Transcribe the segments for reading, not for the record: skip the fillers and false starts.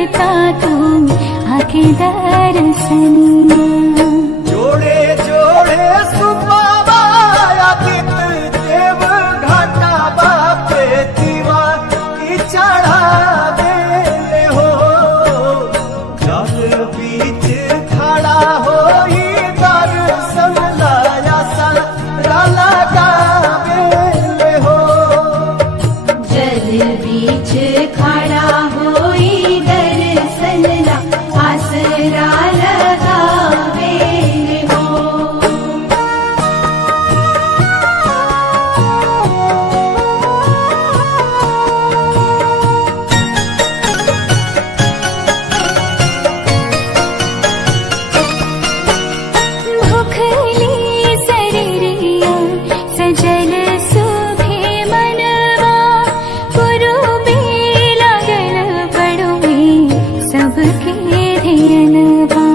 करता तू आके दर्शनिया। जोड़े जोड़े सुबाया कित देव घाटा बापे दीवा की चढ़ावे हो। जल बीच खड़ा हो दर्शन लाया सारा लगावे हो। जल बीच खड़ा होई दर्शन ला आसरा लगावे हो। भूखली शरीरिया सजल सुभे मनवा पुरुबे लागल बड़ुए सबके धियनवा।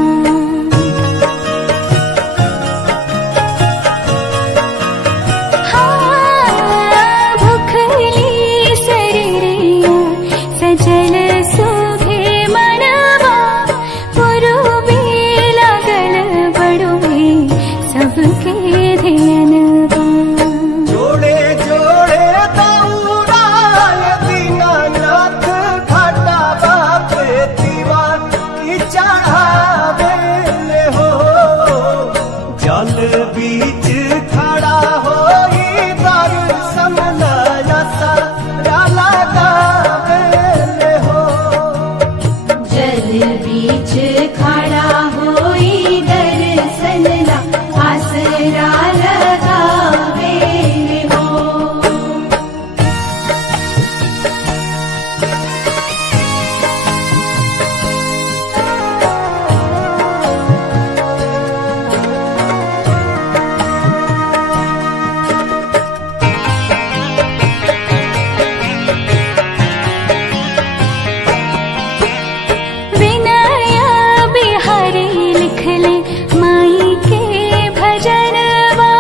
भूखली शरीरिया सजल सुभे मनवा पुरुबे लागल बड़ुए सबके धियनवा। जोड़े जोड़े दौड़ाय दीनानाथ घाटा बापे दीवा की चढ़ावे हो। जल बीच खड़ा हो दर्शन लाया सारा लगावे हो। जल बीच खड़ा होई दर्शन ला आसरा लगावे हो। विनया बिहारी लिखले माई के भजनवा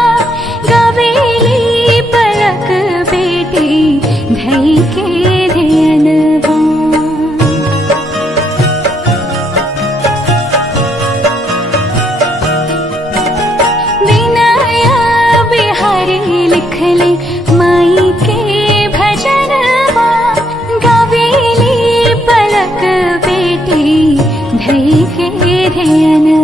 गवेली पलक बेटी धई के धियनवा। विनया बिहारी लिखले माई के भजनवा गवेली पलक बेटी धई के धियनवा।